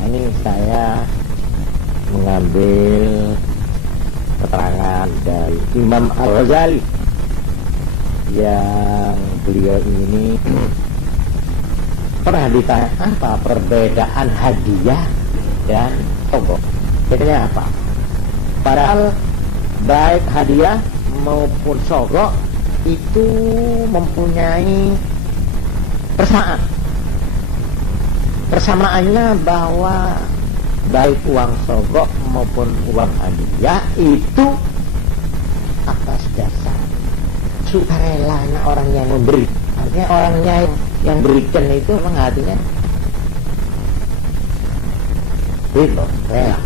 Ini saya mengambil keterangan dari Imam Al-Ghazali yang beliau ini pernah ditanya apa perbedaan hadiah dan sogok. Bedanya apa? Padahal baik hadiah maupun sogok itu mempunyai persamaan. Persamaannya bahwa baik uang sogok maupun uang hadiah itu atas dasar sukarelanya orang yang memberi. Artinya orangnya yang berikan itu memang hatinya itu rela.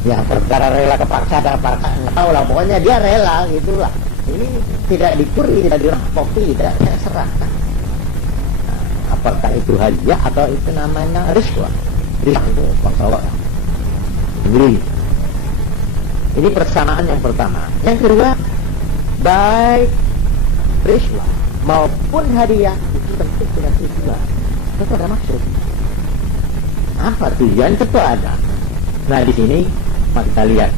Ya perkara rela kepaksa dan paksa nggak tahu lah, pokoknya dia rela gitulah. Ini tidak dicuri, tidak dirampok, tidak serahkan. Nah, apakah itu hadiah atau itu namanya riswa? Riswa itu paksa beri. Ini persamaan yang pertama. Yang kedua, baik riswa maupun hadiah itu tentu tidak tujuan. Itu ada maksud. Apa tujuan? Tentu ada. Nah di sini kita lihat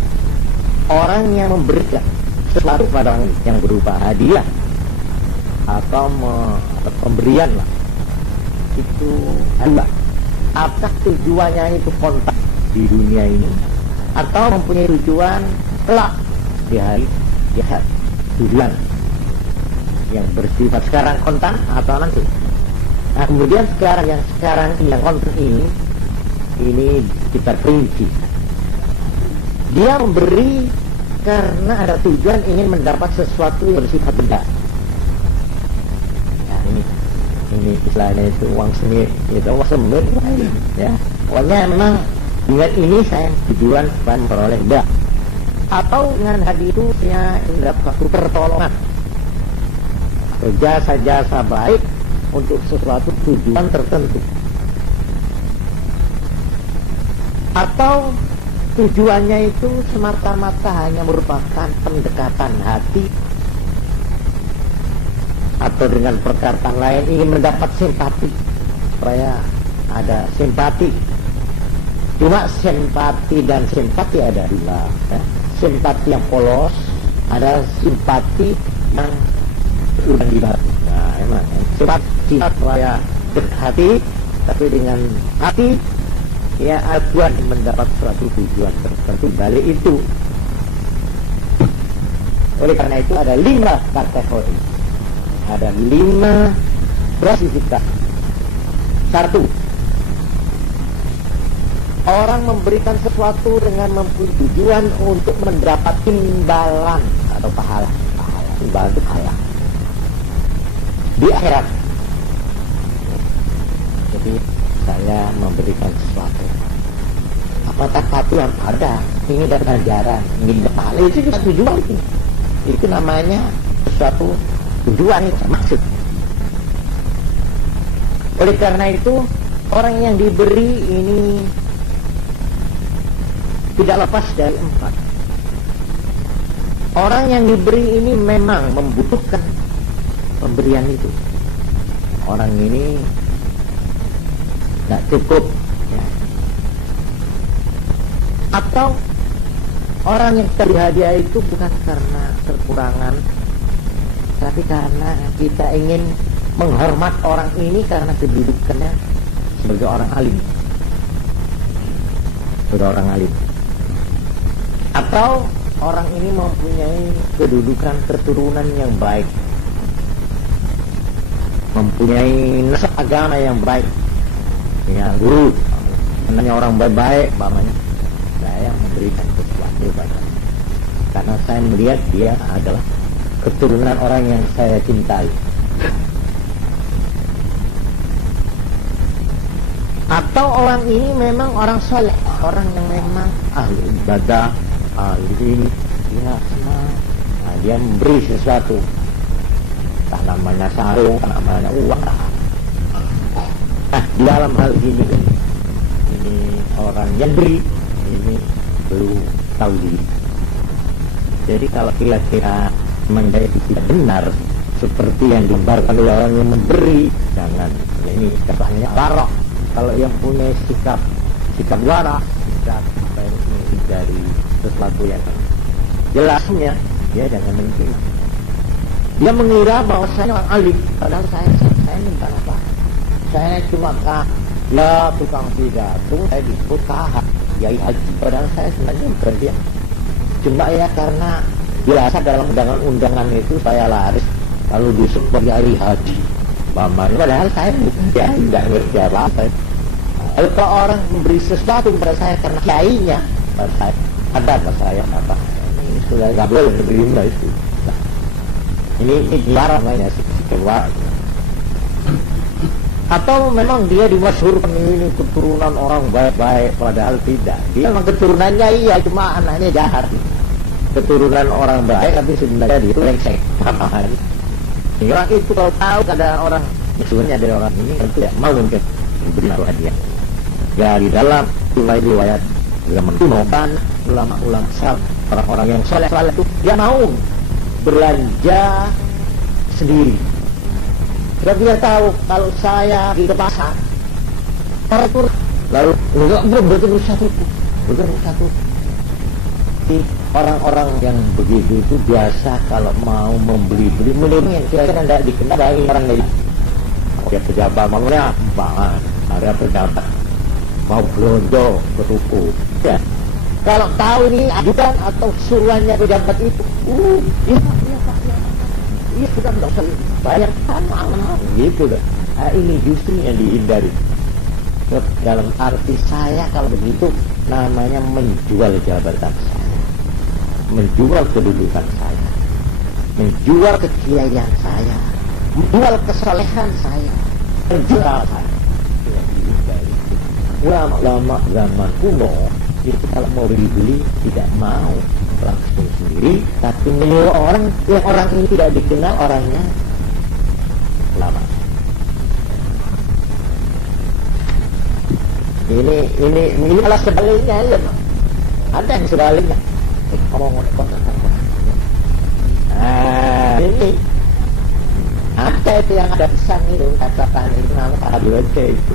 orang yang memberikan sesuatu pada orang yang berupa hadiah atau pemberian lah, itu adalah apakah tujuannya itu kontak di dunia ini atau mempunyai tujuan kelak di hari jihad, tujuan yang bersifat sekarang kontan atau nanti. Nah kemudian sekarang yang kontan ini kita rinci. Dia memberi karena ada tujuan ingin mendapat sesuatu yang bersifat benda. Ya, ini istilahnya itu uang semir, itu uang semir, ya. Pokoknya memang dengan ini saya tujuan supaya memperoleh benda. Atau dengan hadiah itu ya mendapat satu pertolongan atau jasa-jasa baik untuk sesuatu tujuan tertentu. Atau tujuannya itu semata-mata hanya merupakan pendekatan hati, atau dengan perkataan lain ingin mendapat simpati, supaya ada simpati. Cuma simpati dan simpati ada dua, ya. Simpati yang polos, ada simpati yang udah dibahas. Nah, emang simpati supaya berhati, tapi dengan hati ya aguan mendapat suatu tujuan tertentu balik itu. Oleh karena itu ada 5 kategori, ada 5 klasifikasi. 1, orang memberikan sesuatu dengan mempunyai tujuan untuk mendapat imbalan atau pahala. Imbalan itu pahala di akhirat. Jadi saya memberikan sesuatu, apakah satu yang ada ingin dapat ganjaran, ingin dapat pahala, itu juga tujuan itu. Itu namanya sesuatu tujuan, itu maksud. Oleh karena itu orang yang diberi ini tidak lepas dari 4. Orang yang diberi ini memang membutuhkan pemberian itu. Orang ini tidak cukup, ya. Atau orang yang diberi hadiah itu bukan karena kekurangan, tapi karena kita ingin menghormat orang ini karena kedudukannya sebagai orang alim, atau orang ini mempunyai kedudukan keturunan yang baik, mempunyai nasab agama yang baik, ya guru, namanya orang baik-baik, mamanya saya memberikan sesuatu padanya karena saya melihat dia adalah keturunan orang yang saya cintai. Atau orang ini memang orang soleh, orang yang memang ahli ibadah, ahli dia senang, nah, dia memberi sesuatu, tak namanya sarung, tak namanya uang. Nah di dalam hal ini orang yang beri ini belum tahu diri. Jadi kalau kira-kira menjadi tidak benar seperti yang digambarkan oleh orang yang memberi, jangan ini katanya larok, Kalau yang punya sikap waras, sikap apa ini dari sesuatu yang jelasnya, dia jangan menghina. Dia mengira bahwa saya orang alim, padahal saya ini bukan apa. Saya cuma tukang pidato, saya disebut kahak, kiai haji, padahal saya sebenarnya bukan dia. Cuma ya karena biasa dalam undangan itu saya laris, lalu disebut kiai haji, bambang, padahal saya bukan kiai, tidak ngerti apa-apa. Kalau orang memberi sesuatu kepada saya karena kiainya, saya ada apa saya apa? Ini sudah nggak boleh diberi itu. Nah, ini gimana namanya si keluar? Atau memang dia dimasyhurkan ini keturunan orang baik-baik, padahal tidak. Dia memang keturunannya iya, cuma anaknya jahat. Keturunan orang baik tapi sebenarnya dia itu lengsek. Orang itu kalau tahu ada orang sebenarnya dari orang ini tentu ya mau mungkin benar hadiah. Ya di dalam riwayat zaman kuno kan ulama-ulama salaf, orang-orang yang soleh itu dia mau belanja sendiri. Sebab dia tahu kalau saya di pasar, lalu belum betul satu. Orang-orang yang begitu itu biasa kalau mau membeli-beli yang kira-kira tidak dikenal dari orang lain. Ada pejabat maksudnya banget, ada pejabat mau belanja ke toko. Ya. Kalau tahu ini ajudan atau suruhannya pejabat itu, iya Pak, iya sudah tidak usah bayar sama gitu loh. Nah, ini justru yang dihindari. Dalam arti saya kalau begitu namanya menjual jabatan saya, menjual kedudukan saya, menjual kekiaian saya, menjual kesolehan saya, menjual saya. Ulama zaman kuno itu kalau mau beli tidak mau langsung sendiri, tapi menyuruh orang yang orang ini tidak dikenal orangnya ulama. Ini malah sebaliknya ya, ada yang sebaliknya. Ini ada itu yang ada pesan itu katakan itu nama ADWC itu.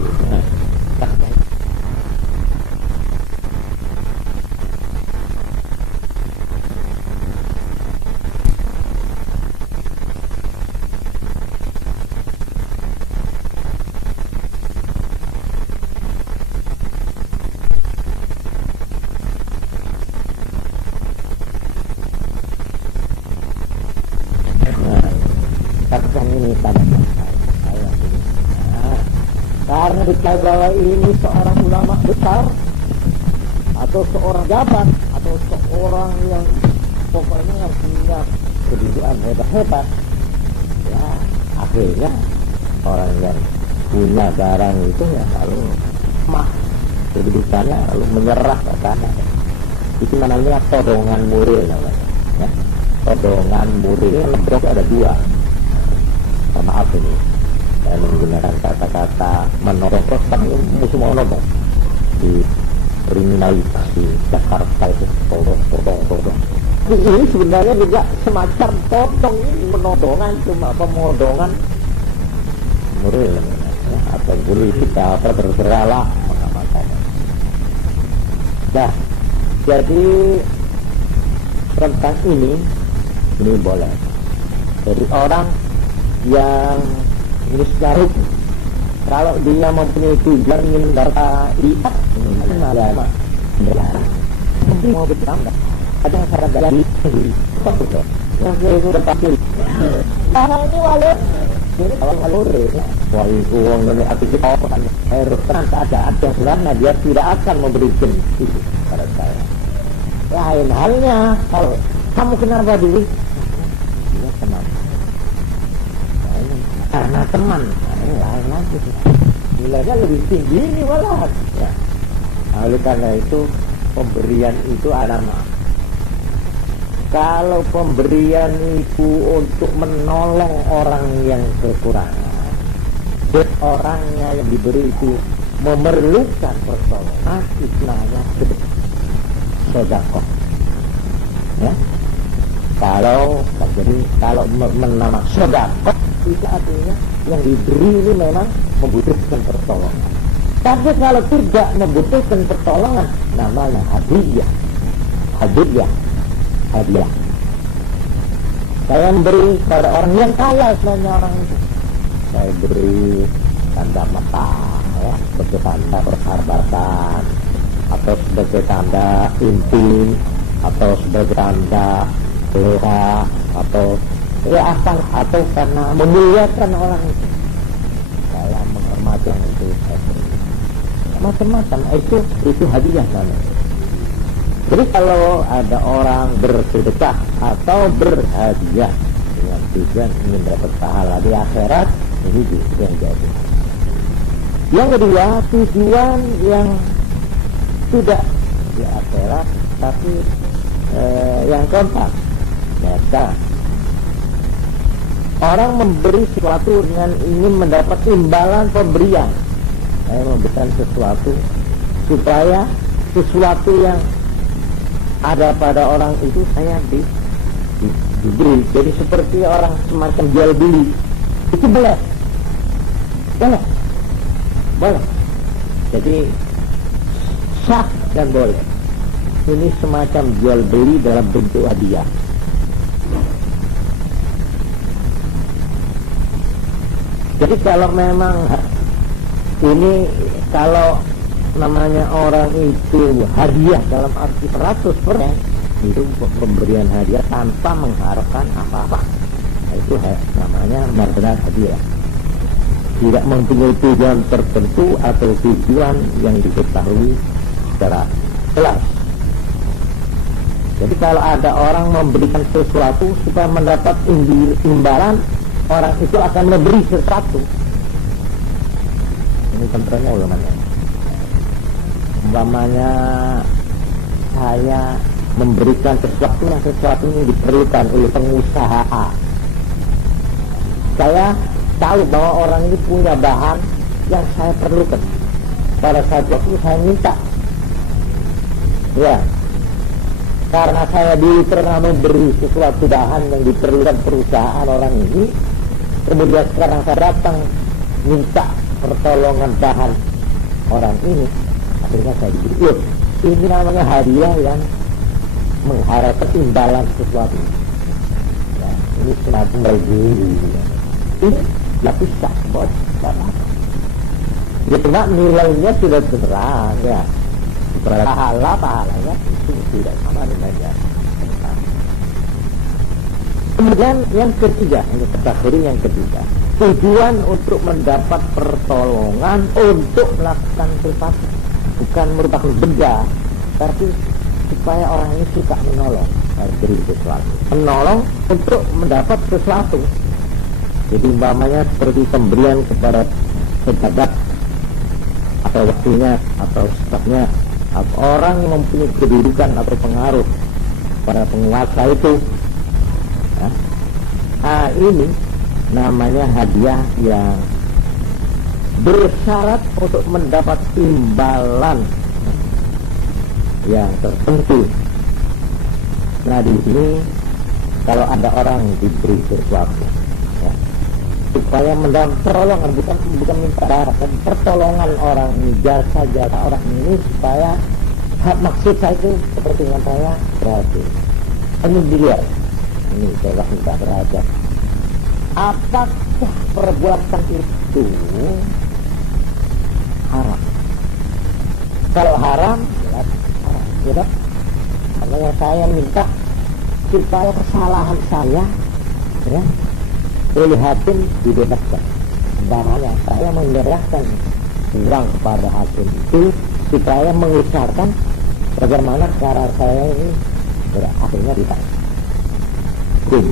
Karena dikatakan bahwa ini seorang ulama besar atau seorang jabat atau seorang yang pokoknya yang punya kedudukan hebat-hebat, ya akhirnya orang yang punya barang itu ya lalu lemah kedudukannya, lalu menyerah ke sana. Itu namanya todongan muril namanya, ya. Todongan muril itu ada dua. Maaf ini saya menggunakan kata-kata menodong, musuh mau nodong di kriminalitas di Jakarta itu todong. Ini sebenarnya juga semacam todong, ini menodongan, cuma pemodongan muril ya, atau politik atau bergeralah makanya. Nah, jadi tentang ini boleh dari orang yang ini secara hukum, kalau dia mempunyai tujuan ingin mendapat ikat, ini agama mungkin mau bertambah. Ada yang sangat dari sendiri, kok betul? Yang itu udah pasti. Nah ini walur, ini walur ya. Wah itu uang dari aktivitas apa? Harus terang keadaan yang sebenarnya dia tidak akan memberikan itu pada saya. Lain halnya kalau kamu kenapa dulu? Dia kenapa? Karena teman, ini lain lagi. Nilainya lebih tinggi ini malah. Ya. Nah, oleh karena itu pemberian itu ada nama. Kalau pemberian itu untuk menolong orang yang kekurangan, dan orangnya yang diberi itu memerlukan pertolongan, itu namanya sedekah. Ya. Kalau menama sedekah itu artinya yang diberi ini memang membutuhkan pertolongan. Tapi kalau tidak membutuhkan pertolongan, namanya hadiah. Hadiah. Saya memberi pada orang yang kaya, sebenarnya orang itu. Saya beri tanda mata, ya, sebagai tanda persahabatan, atau sebagai tanda intim, atau sebagai tanda selera, atau ya apa, atau karena memuliakan orang itu. Saya menghormati orang itu, saya beri. Macam-macam, itu hadiah namanya. Jadi kalau ada orang bersedekah atau berhadiah dengan tujuan ingin dapat pahala di akhirat, ini justru yang jadi. Yang kedua, tujuan yang tidak di akhirat tapi yang keempat, biasa orang memberi sesuatu dengan ingin mendapat imbalan pemberian. Saya memberikan sesuatu supaya sesuatu yang ada pada orang itu saya diberi. Jadi seperti orang semacam jual beli, itu boleh. Jadi sah dan boleh. Ini semacam jual beli dalam bentuk hadiah. Jadi kalau memang ini, kalau namanya orang itu hadiah dalam arti 100%, itu pemberian hadiah tanpa mengharapkan apa-apa, itu namanya benar-benar hadiah. Tidak mempunyai tujuan tertentu atau tujuan yang diketahui secara jelas. Jadi kalau ada orang memberikan sesuatu supaya mendapat imbalan, orang itu akan memberi sesuatu. Ini contohnya bagaimana? Umpamanya saya memberikan sesuatu yang diperlukan oleh pengusaha A. Saya tahu bahwa orang ini punya bahan yang saya perlukan. Pada saat itu saya minta, ya, karena saya dulu pernah memberi sesuatu bahan yang diperlukan perusahaan orang ini, kemudian sekarang saya datang minta pertolongan bahan orang ini, akhirnya saya diberi. Ini namanya hadiah yang mengharapkan imbalan sesuatu. Nah, ini semacam berdiri. Ini lapis tak bos, ya, cuma nilainya sudah terang, ya. Pahalanya itu tidak sama dengannya. Kemudian yang ketiga, yang ketiga, tujuan untuk mendapat pertolongan untuk melakukan sesuatu, bukan merupakan benda, tapi supaya orang ini suka menolong, beri sesuatu, menolong untuk mendapat sesuatu. Jadi umpamanya seperti pemberian kepada pejabat atau waktunya atau stafnya, atau orang yang mempunyai kedudukan atau pengaruh pada penguasa itu. Nah, ini namanya hadiah yang bersyarat untuk mendapat imbalan yang tertentu. Nah, di sini kalau ada orang diberi sesuatu, ya, supaya mendapat pertolongan, bukan minta darah, tapi pertolongan orang ini, jasa orang ini, supaya maksud saya itu kepentingan saya berarti ini dilihat, ini saya minta derajat. Apakah perbuatan itu haram? Kalau haram, jelas haram, ya. Makanya saya minta supaya kesalahan saya, ya, oleh hakim dibebaskan. Umpamanya saya menyerahkan uang kepada hakim itu supaya mengucapkan bagaimana cara saya ini akhirnya tidak hukum.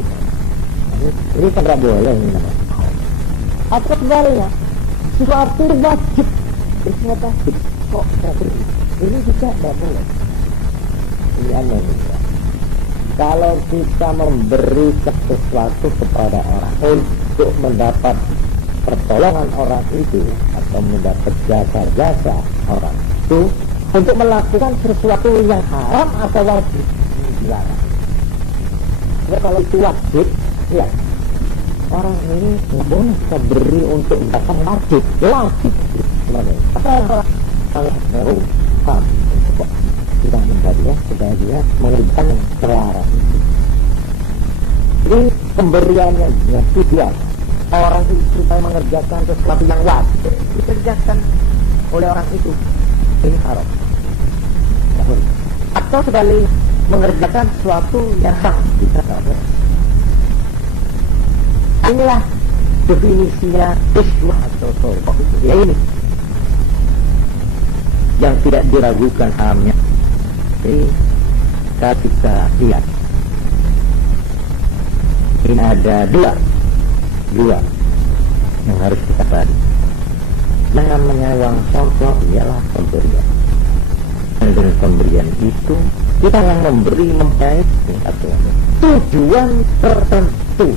Ini kan tidak boleh ini namanya. Atau sebaliknya, sesuatu wajib, bersifat wajib, kok tidak beri? Ini juga tidak boleh. Ini aneh. Kalau kita memberi sesuatu kepada orang untuk mendapat pertolongan orang itu, atau mendapat jasa-jasa orang itu, untuk melakukan sesuatu yang haram atau wajib, ini dilarang. Ya, kalau itu wajib, ya, orang ini nggak boleh kita beri untuk bahkan wajib, apa baru kita menjadinya supaya dia mengerjakan yang terlarang. Ini pemberian yang tujuan orang itu supaya mengerjakan sesuatu yang wajib dikerjakan oleh orang itu, ini haram. Atau sebaliknya mengerjakan sesuatu yang sah dikerjakan. Inilah definisinya islah atau tolong. Ya ini yang tidak diragukan haramnya. Jadi kita lihat ini ada dua yang harus kita pelajari. Yang namanya uang sokok ialah pemberian. Dan dengan pemberian itu kita yang memberi mempunyai tujuan tertentu.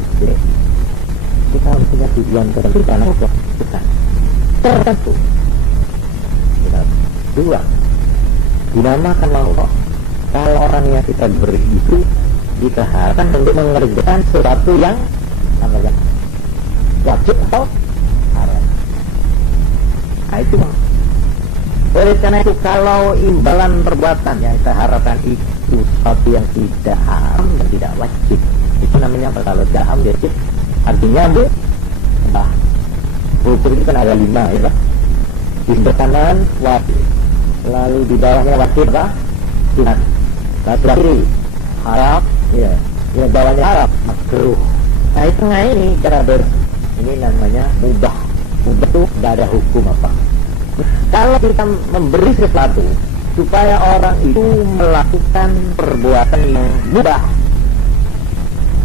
Kita punya tujuan tertentu karena kita tertentu. Dua, dinamakan Allah. Kalau orang yang kita beri itu kita harapkan untuk mengerjakan sesuatu yang namanya wajib atau haram. Nah itu. Oleh karena itu kalau imbalan perbuatan yang kita harapkan itu sesuatu yang tidak haram dan tidak wajib, itu namanya apa? Kalau tidak haram wajib, artinya hukum itu kan ada 5 ya Pak. Di sebelah kanan wajib, lalu di bawahnya wajib apa? Sunat. Sebelah kiri haram, ya. Di bawahnya haram, makruh. Nah itu ini cara ini namanya mubah. Mubah itu tidak ada hukum apa. Kalau kita memberi sesuatu supaya orang itu melakukan perbuatan yang mubah,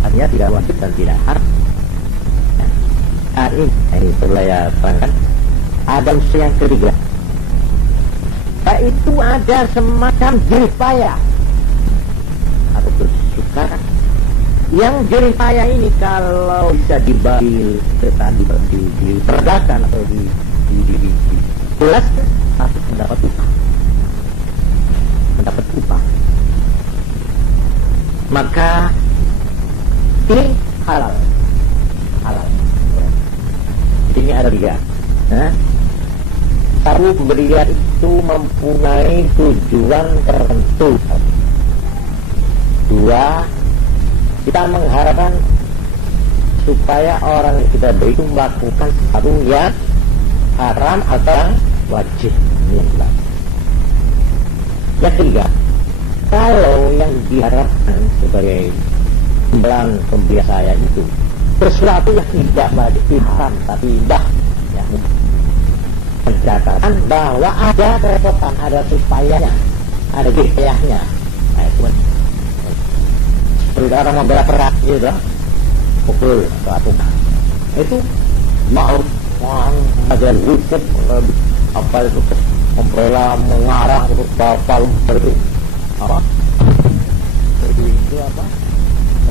artinya tidak wajib dan tidak haram. Nah ini perlu saya terangkan. Ada unsur yang ketiga, yaitu ada semacam jeripaya atau bersukaran. Yang jeripaya ini kalau bisa dibagi, diperdakan atau jelas harus mendapat upah. Maka ini halal. Ini ada 3. Satu, pemberian itu mempunyai tujuan tertentu. 2, kita mengharapkan supaya orang yang kita beri itu melakukan sesuatu yang haram atau yang wajib. Yang 3, kalau yang diharapkan sebagai imbalan pemberian saya itu sesuatu yang tidak wajib, haram tapi indah, ya, mencatatkan bahwa ada kerepotan, ada supayanya, ada gejayahnya. Nah itu seperti orang membela perang gitu, pukul atau itu mau ada wujud apa itu membela, mengarah untuk kapal seperti apa, jadi itu apa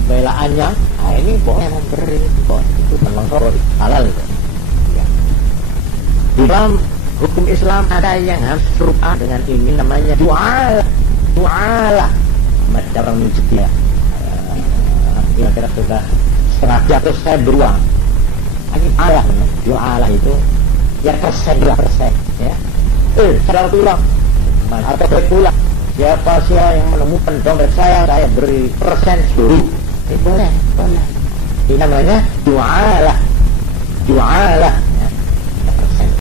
pembelaannya. Nah ini boleh memberi, itu memang halal itu. Ya. Di dalam hukum Islam ada yang harus serupa dengan ini, namanya du'alah. Macam orang mencet ya. Kira-kira sudah setengah jam terus saya beruang. Ini alah, du'alah itu ya persen 2%, ya. Saya pulang, atau pulang. Siapa sih yang menemukan dompet saya beri persen 10. Boleh. Ini namanya du'alah.